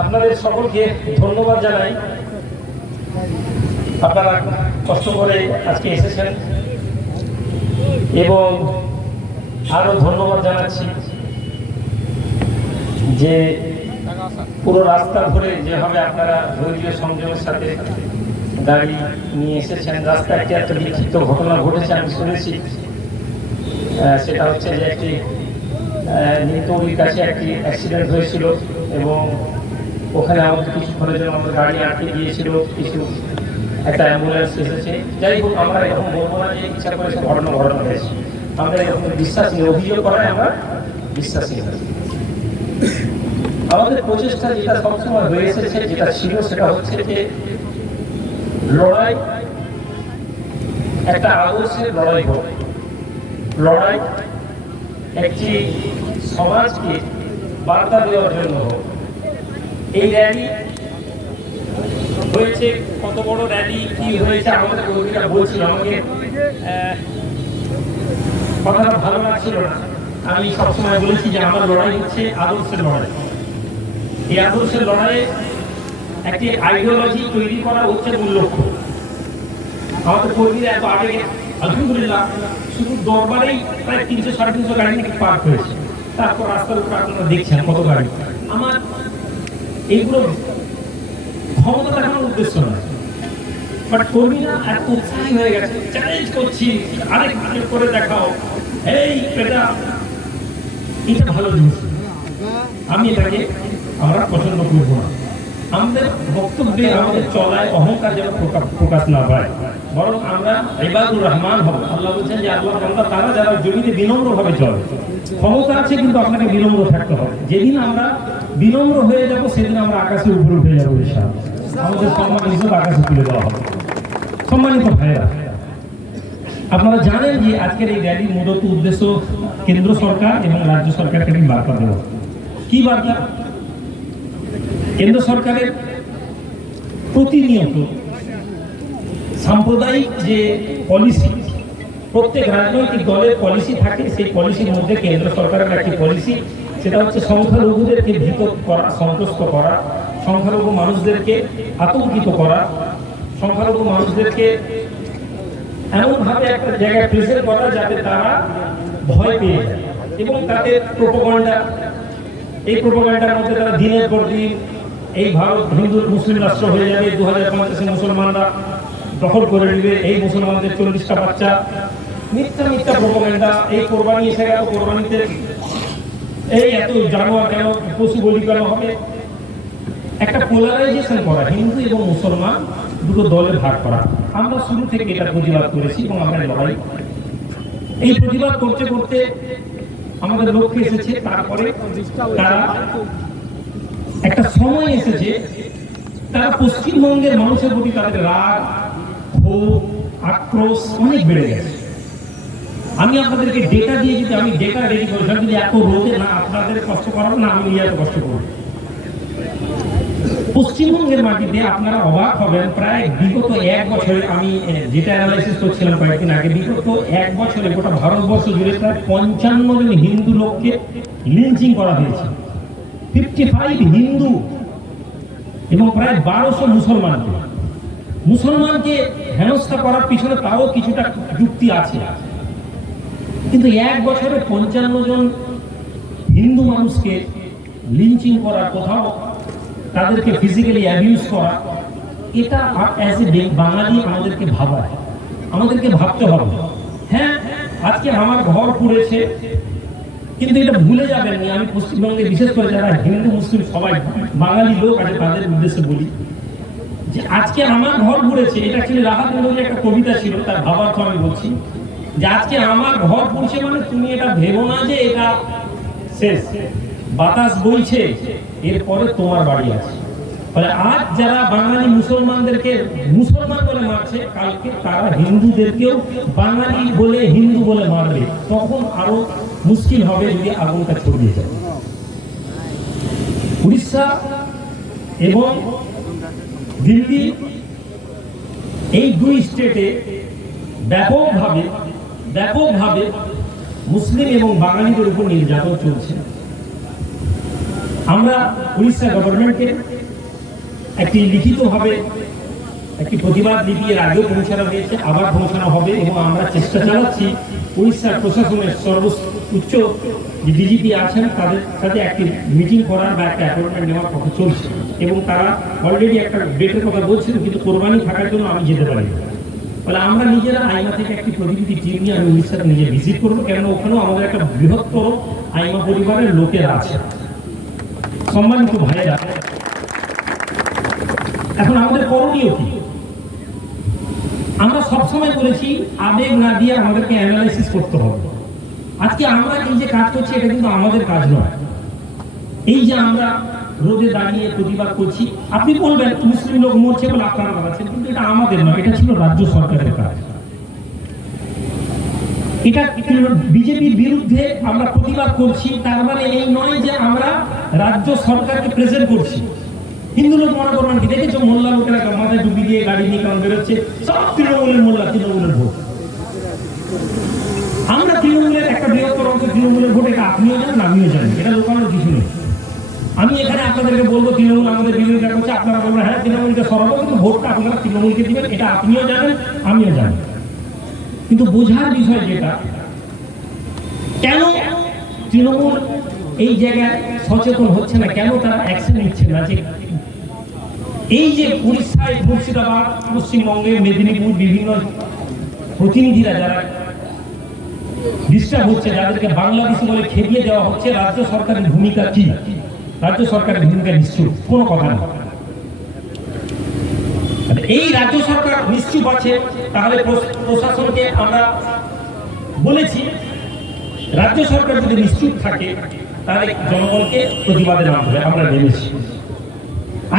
আপনাদের সকলকে ধন্যবাদ জানাই। আপনারা কষ্ট করে আজকে এসেছেন এবং আরো ধন্যবাদ জানাচ্ছি যে পুরো রাস্তা ধরে যেভাবে আপনারা ধৈর্য সংযমের সাথে গাড়ি নিয়ে এসেছেন। রাস্তায় একটা বিক্ষিপ্ত ঘটনা ঘটেছে আমি শুনেছি, সেটা হচ্ছে যে একটি নীলতৌড়ির কাছে একটি অ্যাক্সিডেন্ট হয়েছিল এবং ওখানে আমাদের কিছুক্ষণের জন্য আমাদের গাড়ি আটকে গিয়েছিল, কিছু একটা অ্যাম্বুলেন্স এসেছে। যাই হোক, আমরা এরকম বলবো না যে ইচ্ছা করে সব ঘটনা হয়েছে, আমরা এরকম বিশ্বাসী, অভিযোগ করায় আমরা বিশ্বাসী হই। আমাদের প্রচেষ্টা যেটা সবসময় হয়ে এসেছে, যেটা ছিল, সেটা হচ্ছে যে লড়াই একটা আদর্শের লড়াই হোক, লড়াই একটি সমাজকে বার্তা দেওয়ার জন্য হোক। এই র্যালি হয়েছে, কত বড় র্যালি কি হয়েছে আমাদের কর্মীরা বলছিল, আমাকে কথাটা ভালো লাগছিল না। আমি সবসময় বলেছি যে আমার লড়াই হচ্ছে আদর্শের লড়াই। এই আদর্শের লড়াইয়ে একটি আইডিওলজি তৈরি করা হচ্ছে মূল লক্ষ্য। আমাদের কর্মীরা এত আগে আলহামদুলিল্লাহ শুধু দরবারেই প্রায় 300-350 গাড়ি নাকি পার্ক হয়েছে, তারপর রাস্তার উপর আপনারা দেখছেন কত গাড়ি। আমার এইগুলো ক্ষমতা দেখানোর উদ্দেশ্য নয়, বাট কর্মীরা এত উৎসাহী হয়ে গেছে, চ্যালেঞ্জ করছি আরেক করে দেখাও, এই এটা ভালো জিনিস, আমি এটাকে আমরা পছন্দ করব না। আমাদের বক্তব্যে, আমাদের চলায় অহংকার যেন প্রকাশ না পায়, বরং আমরা ইবাদুর রহমান হব। আল্লাহ বলছেন যে আল্লাহ বান্দা তারা যারা জমিতে বিনম্রভাবে চলে। ক্ষমতা আছে কিন্তু আপনাকে বিনম্র থাকতে হবে। যেদিন আমরা বিনম্র হয়ে যাব সেদিন আমরা আকাশের উপরে উঠে যাবো ইনশাআল্লাহ। আমাদের সম্মান হিসেবে আকাশে তুলে দেওয়া হবে। সম্মানিত ভাইয়েরা, আপনারা জানেন যে আজকের এই র্যালির মূলত উদ্দেশ্য কেন্দ্র সরকার এবং রাজ্য সরকারকে একটি বার্তা দেওয়া। কি বার্তা? কেন্দ্র সরকারের প্রতিনিয়ত সাম্প্রদায়িক যে পলিসি, প্রত্যেক রাজনৈতিক দলের পলিসি থাকে, সেই পলিসির মধ্যে কেন্দ্র সরকারের একটি পলিসি, সেটা হচ্ছে সংখ্যালঘুদেরকে ভীত করা, সন্ত্রস্ত করা, সংখ্যালঘু মানুষদেরকে আতঙ্কিত করা, সংখ্যালঘু মানুষদেরকে এমনভাবে একটা জায়গায় প্রেজেন্ট করা যাতে তারা ভয় পেয়ে যায় এবং তাদের প্রোপাগান্ডা, এই প্রোপাগান্ডার মধ্যে তারা দিনের পর দিন এই ভারত হিন্দু মুসলিম রাষ্ট্র হয়ে যাবে, 2050 মুসলমানরা দখল করে নেবে, এই মুসলমানদের 40টা বাচ্চা, মিথ্যা মিথ্যা প্রোপাগান্ডা। এই কোরবানি এসে গেল, কোরবানিতে এই এত জানোয়ার কেন, পশু বলি কেন হবে, একটা পোলারাইজেশন করা, হিন্দু এবং মুসলমান দুটো দলে ভাগ করা। আমরা শুরু থেকে এটা প্রতিবাদ করেছি এবং আমরা লড়াই, এই প্রতিবাদ করতে করতে আমাদের লক্ষ্যে এসেছে। তারপরে তারা একটা সময় এসেছে, তারা পশ্চিমবঙ্গের মানুষের প্রতি তাদের রাগ, ক্ষোভ, আক্রোশ অনেক বেড়ে গেছে। আমি আপনাদেরকে ডেটা দিয়ে, যদি আমি ডেটা রেডি করেছিলাম, যদি এত রোদে না আপনাদের কষ্ট করাবো না, আমি এত কষ্ট করবো। পশ্চিমবঙ্গের মাটিতে আপনারা অবাক হবেন, প্রায় বিগত 1 বছরে, আমি যেটা অ্যানালাইসিস করছিলাম কয়েকদিন আগে, বিগত 1 বছরে গোটা ভারতবর্ষ জুড়ে প্রায় 55 জন হিন্দু লোককে লিঞ্চিং করা হয়েছে, 55 হিন্দু এবং প্রায় 1200 মুসলমানকে হেনস্থা করার পিছনে তাও কিছুটা যুক্তি আছে। কিন্তু 1 বছরে 55 জন হিন্দু মানুষকে লিঞ্চিং করা, কোথাও তাদেরকে ফিজিক্যালি অ্যাবিউজ করা, এটা অ্যাজ এ বাঙালি আমাদেরকে ভাবায়, আমাদেরকে ভাবতে হবে। হ্যাঁ, আজকে আমার ঘর পুড়েছে, কিন্তু এটা ভুলে যাবেন না, আমি পশ্চিমবঙ্গে বিশেষ করে যারা হিন্দু মুসলিম সবাই বাঙালি লোক আছে তাদের উদ্দেশ্যে বলি যে আজকে আমার ঘর পুড়েছে। এটা ছিল রাহাত মন্ডলের একটা কবিতা ছিল, তার ভাবার্থ আমি বলছি যে আজকে আমার ঘর পুড়ছে মানে তুমি এটা ভেবো না যে এটা শেষ, বাতাস বইছে, এরপরে তোমার বাড়ি আছে। ফলে আজ যারা বাঙালি মুসলমানদেরকে মুসলমান বলে মারছে, কালকে তারা হিন্দুদেরকেও বাঙালি বলে, হিন্দু বলে মারবে। তখন আরো মুশকিল হবে যদি আগুনটা ছড়িয়ে যায়। উড়িষ্যা এবং দিল্লি, এই 2 স্টেটে ব্যাপকভাবে মুসলিম এবং বাঙালিদের উপর নির্যাতন চলছে। আমরা উড়িষ্যা গভর্নমেন্টকে একটি লিখিতভাবে একটি প্রতিবাদ লিপি এর আগেও পৌঁছানো হয়েছে, আবার পৌঁছানো হবে, এবং আমরা চেষ্টা চালাচ্ছি উড়িষ্যার প্রশাসনের সর্বোচ্চ যে ডিজিপি আছেন তাদের সাথে একটি মিটিং করার বা একটা অ্যাপয়েন্টমেন্ট নেওয়ার কথা চলছে, এবং তারা অলরেডি একটা ডেটের কথা বলছেন, কিন্তু কোরবানি থাকার জন্য আমি যেতে পারি না। ফলে আমরা নিজেরা আইমা থেকে একটি প্রতিনিধি টিম নিয়ে আমি উড়িষ্যাতে নিজে ভিজিট করবো, কেন ওখানেও আমাদের একটা বৃহত্তর আইমা পরিবারের লোকেরা আছে। সম্মানিত ভাইয়েরা, এখন আমাদের করণীয় কি? আমরা সবসময় বলেছি আবেগ না দিয়ে আমাদেরকে অ্যানালাইসিস করতে হবে। আজকে আমরা এই যে কাজ করছি এটা কিন্তু আমাদের কাজ নয়। এই যে আমরা রোদে দাঁড়িয়ে প্রতিবাদ করছি, আপনি বলবেন মুসলিম লোক মরছে বলে আপনারা বাড়াচ্ছেন, কিন্তু এটা আমাদের নয়, এটা ছিল রাজ্য সরকারের কাজ। এটা বিজেপির বিরুদ্ধে আমরা প্রতিবাদ করছি, তার মানে এই নয় যে আমরা রাজ্য সরকারকে প্রেজেন্ট করছি। হিন্দু লোক মনে করবেন কি, দেখেছো মোল্লা লোকেরা মাথায় ডুবি দিয়ে গাড়ি নিয়ে কারণ বেরোচ্ছে, সব তৃণমূলের মোল্লা, তৃণমূলের ভোট। আমরা তৃণমূলের একটা বৃহত্তর অংশ তৃণমূলের ভোট, এটা আপনিও জানেন আমিও জানি, এটা লোকানোর কিছু নেই। আমি এখানে আপনাদেরকে বলবো তৃণমূল আমাদের বিরোধিতা করছে, আপনারা বলবেন হ্যাঁ তৃণমূলকে সরাবো, কিন্তু ভোটটা আপনারা তৃণমূলকে দিবেন, এটা আপনিও জানেন আমিও জানি। কিন্তু বোঝার বিষয় যেটা, কেন তৃণমূল এই জায়গায় সচেতন হচ্ছে না, কেন তারা অ্যাকশন নিচ্ছে না? যে এই যে উড়িষ্যায়, মুর্শিদাবাদ, পশ্চিমবঙ্গে, মেদিনীপুর বিভিন্ন প্রতিনিধিরা যারা ডিস্টার্ব হচ্ছে, যাদেরকে বাংলাদেশি বলে খেপিয়ে দেওয়া হচ্ছে, রাজ্য সরকারের ভূমিকা কি? রাজ্য সরকারের ভূমিকা নিশ্চুপ, কোনো কথা নেই। এই রাজ্য সরকার নিশ্চুপ আছে, তাহলে প্রশাসনকে আমরা বলেছি রাজ্য সরকার যদি নিশ্চুপ থাকে তাহলে জনগণকে প্রতিবাদে নামতে হবে। আমরা নেমেছি।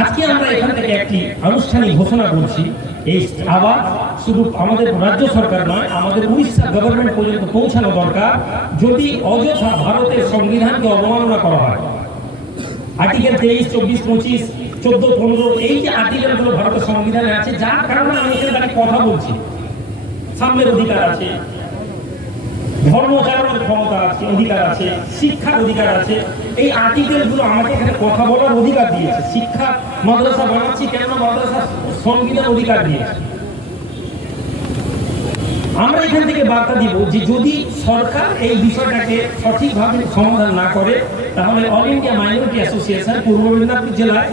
আজকে আমরা এখান থেকে একটি আনুষ্ঠানিক ঘোষণা করছি, এই আবার শুধু আমাদের রাজ্য সরকার নয়, আমাদের উড়িষ্যা গভর্নমেন্ট পর্যন্ত পৌঁছানো দরকার। যদি অযথা ভারতের সংবিধানকে অবমাননা করা হয়, আর্টিকেল 23, 24, 25, 14, 15 এই যে আর্টিকেলগুলো ভারতের সংবিধানে আছে, যার কারণে আমি এখানে কথা বলছি, সাম্যের অধিকার আছে, ধর্মচারণের ক্ষমতা আছে, অধিকার আছে, শিক্ষার অধিকার আছে, এই আর্টিকেলগুলো আমাকে এখানে কথা বলার অধিকার দিয়েছে। শিক্ষা মাদ্রাসা বানাচ্ছি কেন? মাদ্রাসা সংবিধান অধিকার দিয়েছে। আমরা এখান থেকে বার্তা দিব যে যদি সরকার এই বিষয়টাকে সঠিকভাবে সমাধান না করে, তাহলে অল ইন্ডিয়া মাইনরিটি অ্যাসোসিয়েশন পূর্ব মেদিনীপুর জেলায়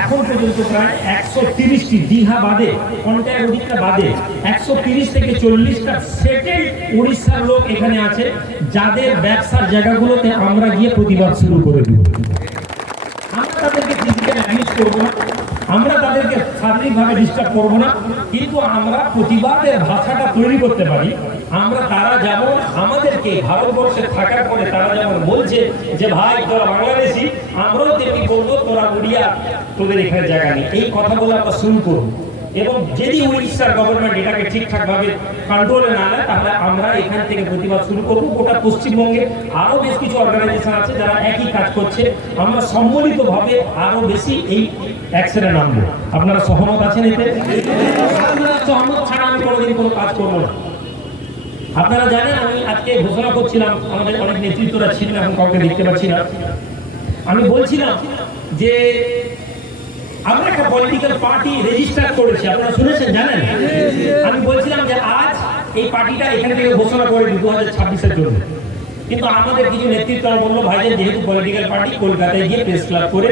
এখন পর্যন্ত প্রায় 130টি, দীঘা বাদে, কন্টায় ওদিকটা বাদে 130 থেকে 40টা সেটেল উড়িষ্যার লোক এখানে আছে, যাদের ব্যবসার জায়গাগুলোতে আমরা গিয়ে প্রতিবাদ শুরু করে দিব। আমরা তাদেরকে ফিজিক্যালি অ্যাবিউজ করবো না, আমরা তাদেরকে শারীরিকভাবে ডিস্টার্ব করবো না, কিন্তু আমরা প্রতিবাদের ভাষাটা তৈরি করতে পারি। আমরা তারা যেমন আমাদেরকে ভারতবর্ষে থাকার পরে তারা যেমন বলছে যে ভাই তোরা বাংলাদেশি, আমরাও তেমনি বলবো তোরা উড়িয়া, তোদের এখানে জায়গা নেই। এই কথাগুলো আমরা শুরু করবো, এবং যদি উড়িষ্যার গভর্নমেন্ট এটাকে ঠিকঠাকভাবে কন্ট্রোলে না নেয়, তাহলে আমরা এখান থেকে প্রতিবাদ শুরু করবো। গোটা পশ্চিমবঙ্গে আরো বেশ কিছু অর্গানাইজেশন আছে যারা একই কাজ করছে, আমরা সম্মিলিতভাবে আরো বেশি এই অ্যাকশনে নামবো। আপনারা সহমত আছেন এতে? আপনারা সহমত ছাড়া আমি কোনোদিন কোনো কাজ করবো না। আপনারা জানেন আমি আজকে ঘোষণা করছিলাম, আমাদের অনেক নেতৃত্বরা ছিলেন, এখন কাউকে দেখতে পাচ্ছি না। আমি বলছিলাম যে আমরা একটা পলিটিক্যাল পার্টি রেজিস্টার করেছি, আপনারা শুনেছেন জানেন? আমি বলছিলাম যে আজ এই পার্টিটা এখান থেকে ঘোষণা করে 2026-এর জন্য, কিন্তু আমাদের কিছু নেতৃত্ব বললো ভাইজান যেহেতু পলিটিক্যাল পার্টি, কলকাতায় গিয়ে প্রেস ক্লাব করে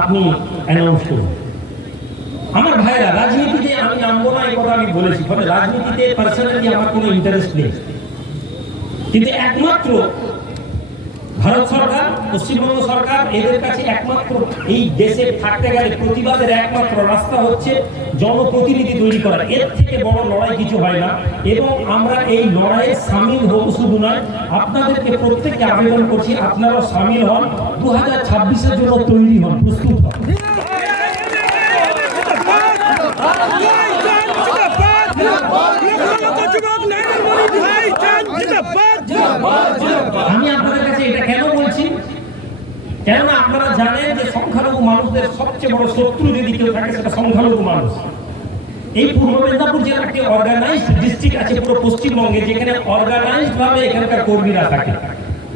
আপনি অ্যানাউন্স করুন। আমার ভাইরা, রাজনীতিতে আমি নামবো না এই কথা আমি বলেছি, ফলে রাজনীতিতে পার্সোনালি আমার কোনো ইন্টারেস্ট নেই, কিন্তু একমাত্র ভারত সরকার, পশ্চিমবঙ্গ সরকার, এদের কাছে একমাত্র এই দেশে থাকতে গেলে প্রতিবাদের একমাত্র রাস্তা হচ্ছে জনপ্রতিনিধি তৈরি করা। এর থেকে বড় লড়াই কিছু হয় না, এবং আমরা এই লড়াইয়ে সামিল হব। শুধু নয়, আপনাদেরকে প্রত্যেককে আবেদন করছি আপনারা সামিল হন, 2026-এর জন্য তৈরি হন, প্রস্তুত হন। আমি আপনাদের কাছে এটা কেন বলছি, কেননা আপনারা জানেন যে সংখ্যালঘু মানুষদের সবচেয়ে বড় শত্রু যদি কেউ থাকে সেটা সংখ্যালঘু মানুষ। এই পূর্ব মেদিনীপুর জেলার একটি অর্গানাইজড ডিস্ট্রিক্ট আছে পুরো পশ্চিমবঙ্গে, যেখানে অর্গানাইজড ভাবে এখানকার কর্মীরা থাকে,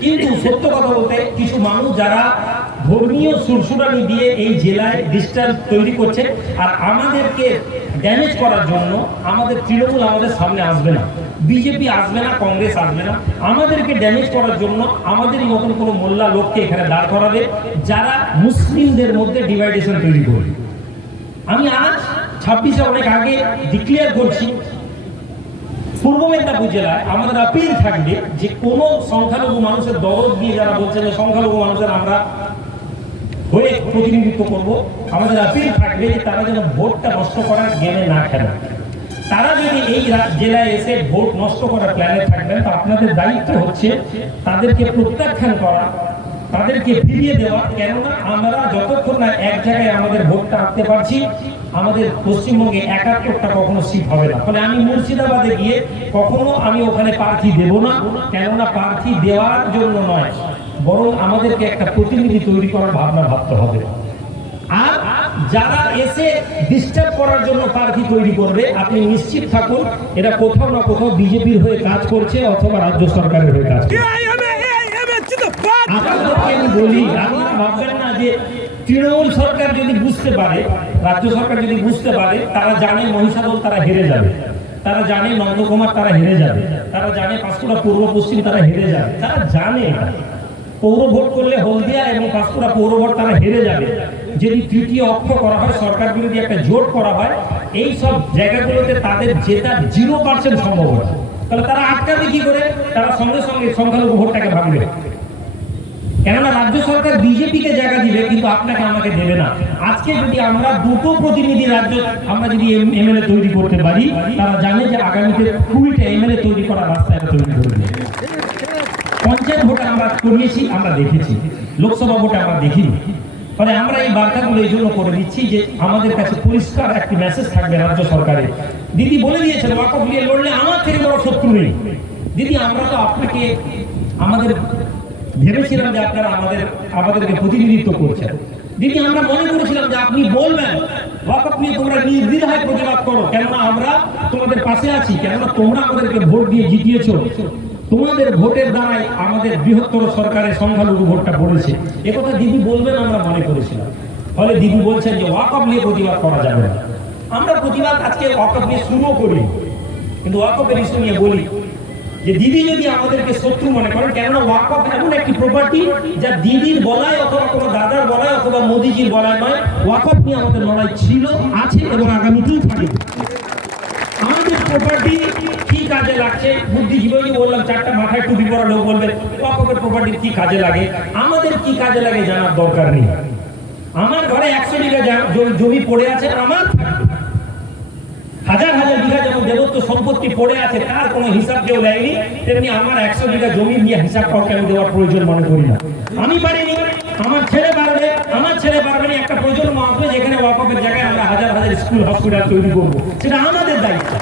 কিন্তু সত্য কথা বলতে কিছু মানুষ যারা ধর্মীয় সুরসুরানি দিয়ে এই জেলায় ডিস্টেন্স তৈরি করছে। আর আমাদেরকে ড্যামেজ করার জন্য আমাদের তৃণমূল আমাদের সামনে আসবে না, বিজেপি আসবে না, কংগ্রেস আসবে না। আমাদেরকে ড্যামেজ করার জন্য আমাদেরই মতন কোনো মোল্লা লোককে এখানে দাঁড় করাবে, যারা মুসলিমদের মধ্যে ডিভাইডেশন তৈরি করবে। আমি আজ 26-এ অনেক আগে ডিক্লেয়ার করছি, পূর্ব মেদিনীপুর জেলায় আমাদের আপিল থাকবে যে কোনো সংখ্যালঘু মানুষের দরদ দিয়ে যারা বলছে যে সংখ্যালঘু মানুষের আমরা হয়ে প্রতিনিধিত্ব করব, আমাদের আপিল থাকবে যে তারা যেন ভোটটা নষ্ট করার গেমে না খেলে। তারা যদি এই জেলায় এসে ভোট নষ্ট করার প্ল্যানে থাকবেন, তো আপনাদের দায়িত্ব হচ্ছে তাদেরকে প্রত্যাখ্যান করা, তাদেরকে ফিরিয়ে দেওয়া। কেননা আমরা যতক্ষণ না এক জায়গায় আমাদের ভোটটা আনতে পারছি, আমাদের পশ্চিমবঙ্গে 71টা কখনো সিট হবে না। ফলে আমি মুর্শিদাবাদে গিয়ে কখনো আমি ওখানে প্রার্থী দেব না, কেননা প্রার্থী দেওয়ার জন্য নয়, বরং আমাদেরকে একটা প্রতিনিধি তৈরি করার ভাবনা ভাবতে হবে। আর যারা এসে ডিস্টার্ব করার জন্য প্রার্থী তৈরি করবে, আপনি নিশ্চিত থাকুন এরা কোথাও না কোথাও বিজেপির হয়ে কাজ করছে অথবা রাজ্য সরকারের হয়ে কাজ করছে। আপনাদেরকে আমি বলি, আপনারা ভাববেন না যে তৃণমূল সরকার যদি বুঝতে পারে, রাজ্য সরকার যদি বুঝতে পারে, তারা জানে মহিষাদল তারা হেরে যাবে, তারা জানে নন্দকুমার তারা হেরে যাবে, তারা জানে পাঁশকুড়া পূর্ব পশ্চিম তারা হেরে যাবে, তারা জানে এটা। পৌর ভোট করলে হলদিয়া এবং পাঁশকুড়া পৌর ভোট তারা হেরে যাবে। যদি তৃতীয় অক্ষ করা হয়, সরকার বিরোধী একটা জোট করা হয়, এই সব জায়গাগুলোতে তাদের জেতার 0% সম্ভাবনা। তাহলে তারা আটকাবে কি করে? তারা সঙ্গে সঙ্গে সংখ্যালঘু ভোটটাকে ভাঙবে। কেননা রাজ্য সরকার বিজেপিকে জায়গা দিবে, কিন্তু আপনাকে আমাকে দেবে না। আজকে যদি আমরা দুটো প্রতিনিধি রাজ্য আমরা যদি এমএলএ তৈরি করতে পারি, তারা জানে যে আগামীতে 20টা এমএলএ তৈরি করার রাস্তায় তৈরি করবে। পঞ্চায়েত ভোটে আমরা করিয়েছি, আমরা দেখেছি, লোকসভা ভোটে আমরা দেখিনি। ফলে আমরা এই বার্তাগুলো এই জন্য করে দিচ্ছি যে আমাদের কাছে পরিষ্কার একটি মেসেজ থাকবে রাজ্য সরকারের। দিদি বলে দিয়েছেন ওয়াকফ নিয়ে লড়লে আমার থেকে বড় শত্রু নেই। দিদি আমরা তো আপনাকে আমাদের ভেবেছিলাম যে আপনারা আমাদেরকে প্রতিনিধিত্ব করছেন। দিদি আমরা মনে করেছিলাম যে আপনি বলবেন ওয়াকফ নিয়ে তোমরা নির্দ্বিধায় প্রতিবাদ করো, কেননা আমরা তোমাদের পাশে আছি, কেননা তোমরা আমাদেরকে ভোট দিয়ে জিতিয়েছো। তোমাদের ভোটের দ্বারাই আমাদের বৃহত্তর সরকারের সংখ্যালঘু ভোটটা পড়েছে, একথা দিদি বলবেন আমরা মনে করেছিলাম। ফলে দিদি বলছেন যে ওয়াকফ নিয়ে প্রতিবাদ করা যাবে না। আমরা প্রতিবাদ আজকে ওয়াকফ নিয়ে শুরু করি, কিন্তু ওয়াকফের ইস্যু নিয়ে বলি যে দিদি যদি আমাদেরকে শত্রু মনে করেন, কেননা ওয়াকফ এমন একটি প্রপার্টি যা দিদির বলায় অথবা কোনো দাদার বলায় অথবা মোদিজির বলায় নয়, ওয়াকফ নিয়ে আমাদের লড়াই ছিল, আছে এবং আগামীতেও থাকবে। আমাদের প্রপার্টি কি কাজে লাগছে, বুদ্ধিজীবী বললাম, 4টা মাথায় টুপি পরা লোক বলবে ওয়াকফের প্রপার্টি কি কাজে লাগে, আমাদের কি কাজে লাগে জানার দরকার নেই। আমার ঘরে 100 বিঘা জমি পড়ে আছে, আমার হাজার হাজার বিঘা যেমন দেবত্ব সম্পত্তি পড়ে আছে, তার কোনো হিসাব কেউ দেয়নি, তেমনি আমার 100 বিঘা জমি নিয়ে হিসাব কাউকে আমি দেওয়ার প্রয়োজন মনে করি না। আমি পারিনি, আমার ছেলে পারবে, আমার ছেলে পারবে না। একটা প্রজন্ম আসবে যেখানে ওয়াকফের জায়গায় আমরা হাজার হাজার স্কুল হসপিটাল তৈরি করবো, সেটা আমাদের দায়িত্ব।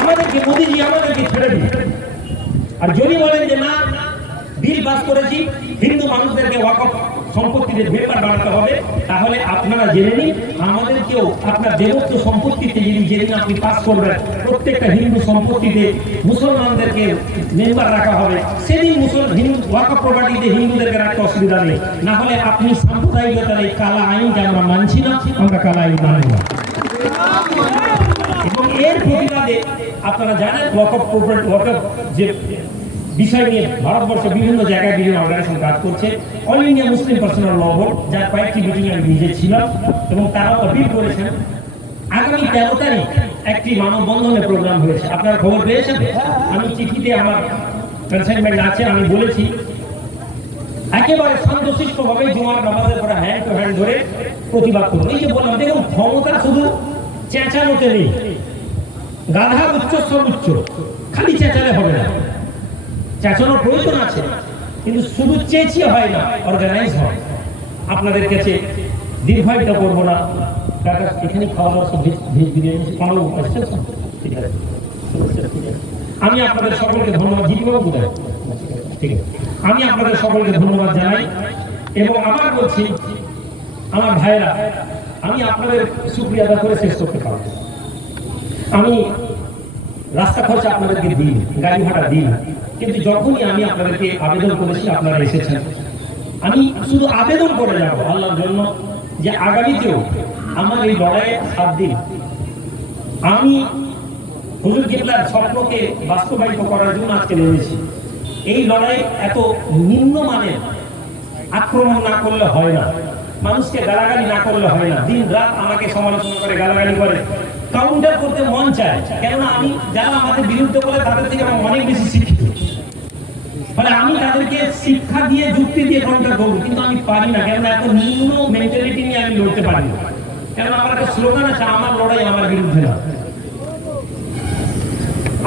আমাদেরকে মোদিজি আমাদেরকে ছেড়ে দিন। আর যদি বলেন যে না বিল পাস করেছি হিন্দু মানুষদেরকে ওয়াকফ সম্পত্তিতে মেম্বার বানাতে হবে, তাহলে আপনারা জেনে নিন আমাদেরকেও আপনার দেবত্ব সম্পত্তিতে যেদিন আপনি পাস করবেন প্রত্যেকটা হিন্দু সম্পত্তিতে মুসলমানদেরকে মেম্বার রাখা হবে, সেদিন হিন্দু ওয়াকফ প্রপার্টিতে হিন্দুদেরকে রাখতে অসুবিধা নেই। না হলে আপনি সাম্প্রদায়িকতার এই কালা আইনকে আমরা মানছি না, আমরা কালা আইন মানব না। এবং এর প্রতিবাদে আপনারা জানেন ওয়াকফ যে বিষয় নিয়ে ভারতবর্ষে বিভিন্ন জায়গায় বিভিন্ন অর্গানাইজেশন কাজ করছে। অল ইন্ডিয়া মুসলিম পার্সোনাল ল বোর্ড, যার কয়েকটি মিটিং আমি নিজে ছিলাম, এবং তারাও অপিল করেছেন। আগামী 13 তারিখ একটি মানববন্ধনের প্রোগ্রাম হয়েছে, আপনারা খবর পেয়েছেন। আমি চিঠিতে আমার কনসাইনমেন্ট আছে, আমি বলেছি একেবারে শান্তশিষ্টভাবে জুমার নামাজের পরে হ্যান্ড টু হ্যান্ড ধরে প্রতিবাদ করুন। এই যে বললাম, দেখুন ক্ষমতা শুধু চেঁচানোতে নেই, গাধা উচ্চ সর্বোচ্চ, খালি চেঁচালে হবে না, চেঁচানোর প্রয়োজন আছে, কিন্তু শুধু চেঁচিয়ে হয় না, অর্গানাইজ হয়। আপনাদের কাছে দীর্ঘায়িত করবো না, এখানে খাওয়া দাওয়া সব ভেজ বিরিয়ানি ঠিক আছে। আমি আপনাদের সকলকে ধন্যবাদ, জিজ্ঞাসা কোথায়, ঠিক আছে, আমি আপনাদের সকলকে ধন্যবাদ জানাই। এবং আবার বলছি আমার ভাইরা, আমি আপনাদের শুকরিয়া আদা করে শেষ করতে পারবো। আমি রাস্তা খরচা আপনাদেরকে দিই, গাড়ি ভাড়া দিই না, কিন্তু যখনই আমি আপনাদেরকে আবেদন করেছি আপনারা এসেছেন। আমি শুধু আবেদন করে যাব আল্লাহর জন্য যে আগামীতেও আমার এই লড়াইয়ে 7 দিন আমি হুজুর কিবলার স্বপ্নকে বাস্তবায়িত করার জন্য আজকে নেমেছি। এই লড়াই এত নিম্নমানের আক্রমণ না করলে হয় না, মানুষকে গালাগালি না করলে হয় না। দিন রাত আমাকে সমালোচনা করে, গালাগালি করে, কাউন্টার করতে মন চায়, কেননা আমি যারা আমাদের বিরুদ্ধে বলে তাদের থেকে আমি অনেক বেশি শিক্ষিত। ফলে আমি তাদেরকে শিক্ষা দিয়ে, যুক্তি দিয়ে কাউন্টার করবো, কিন্তু আমি পারি না, কেননা এত নিম্ন মেন্টালিটি নিয়ে আমি লড়তে পারি না। কেননা আমার একটা স্লোগান আছে, আমার লড়াই আমার বিরুদ্ধে না।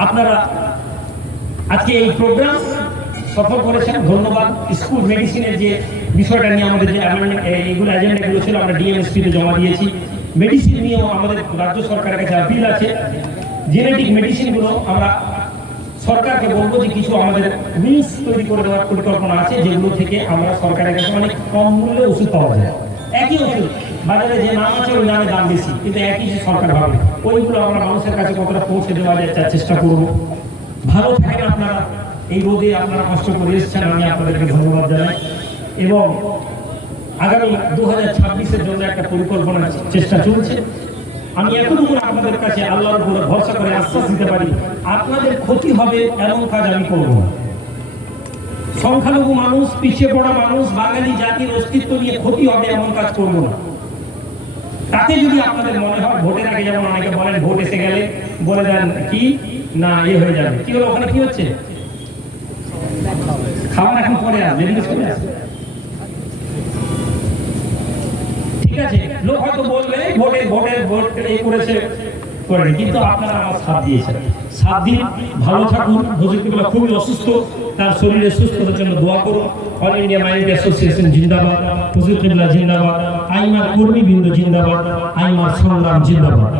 আপনারা আজকে এই প্রোগ্রাম সফল করেছেন, ধন্যবাদ। স্কুল মেডিসিনের যে বিষয়টা নিয়ে আমাদের যে এইগুলো এজেন্ডাগুলো ছিল আমরা ডিএমএসপিতে জমা দিয়েছি। মেডিসিন নিয়েও আমাদের রাজ্য সরকারের কাছে আপিল আছে। জেনেটিক মেডিসিনগুলো আমরা সরকারকে বলবো যে কিছু আমাদের মিলস তৈরি করে দেওয়ার পরিকল্পনা আছে, যেগুলো থেকে আমরা সরকারের কাছে অনেক কম মূল্যে ওষুধ পাওয়া যায়। একই ওষুধ বাজারে যে নাম আছে ওই নামে দাম বেশি, কিন্তু একই সরকার ভাবে, ওইগুলো আমরা মানুষের কাছে কতটা পৌঁছে দেওয়া যায় তার চেষ্টা করবো। ভালো থাকেন আপনারা, এই রোদে আপনারা কষ্ট করে এসেছেন, আমি আপনাদেরকে ধন্যবাদ জানাই। এবং আগামী 2026-এর জন্য একটা পরিকল্পনার চেষ্টা চলছে। আমি এতটুকু আপনাদের কাছে আল্লাহর উপরে ভরসা করে আশ্বাস দিতে পারি, আপনাদের ক্ষতি হবে এমন কাজ আমি করব না। সংখ্যালঘু মানুষ, পিছিয়ে পড়া মানুষ, বাঙালি জাতির অস্তিত্ব নিয়ে ক্ষতি হবে এমন কাজ করব না। তাতে যদি আপনাদের মনে হয়, ভোটের আগে যেমন অনেকে বলেন ভোট এসে গেলে বলে দেন কি না এ হয়ে যাবে, কি হলো ওখানে কি হচ্ছে, খাবার এখন পরে আসবে, চলে আসবে, ঠিক আছে। লোক হয়তো বলবে ভোট এই করেছে করেনি, কিন্তু আপনারা আমার সাথ দিয়েছেন। 7 দিন ভালো থাকুন। হুজুর কিবলা খুবই অসুস্থ, তার শরীরে সুস্থতার জন্য দোয়া করুন। অল ইন্ডিয়া মাইনরিটি অ্যাসোসিয়েশন জিন্দাবাদ, হুজুর কিবলা জিন্দাবাদ, আইমার কর্মীবৃন্দ জিন্দাবাদ, আইমার সংগ্রাম জিন্দাবাদ।